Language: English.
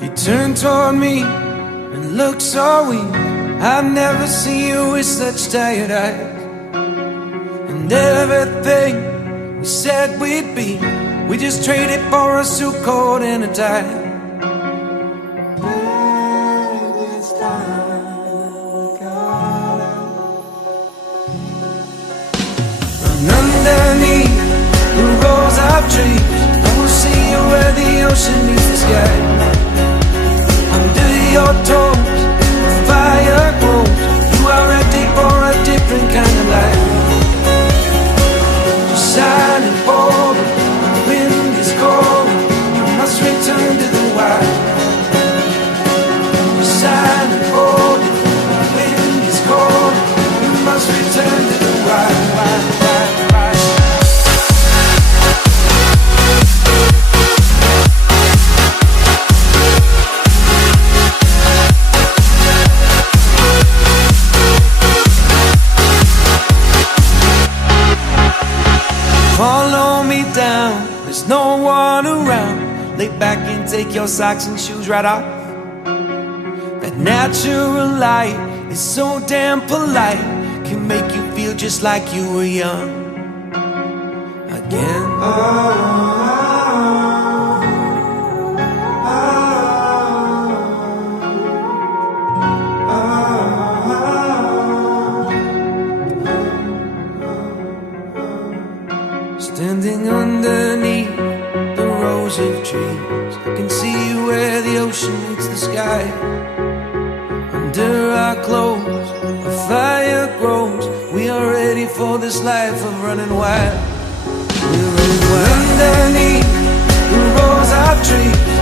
You turn toward me and look so weak. I've never seen you with such tired eyes. And everything we said we'd be, we just traded for a suit coat and a tie. And underneath the rows of trees, I will see you where the ocean meets the sky. Under your toes, the fire grows. You are ready for a different kind of life. You're shining forward, the wind is cold. You must return to the wild. You're shining forward, the wind is cold. You must return to the wild, wild, wild, wild. Follow me down, there's no one around. Lay back and take your socks and shoes right off. That natural light is so damn polite, can make you feel just like you were young again. Standing underneath the rows of trees, I can see where the ocean meets the sky. Under our clothes, a fire grows. We are ready for this life of running wild. We're running wild. Underneath the rows of trees,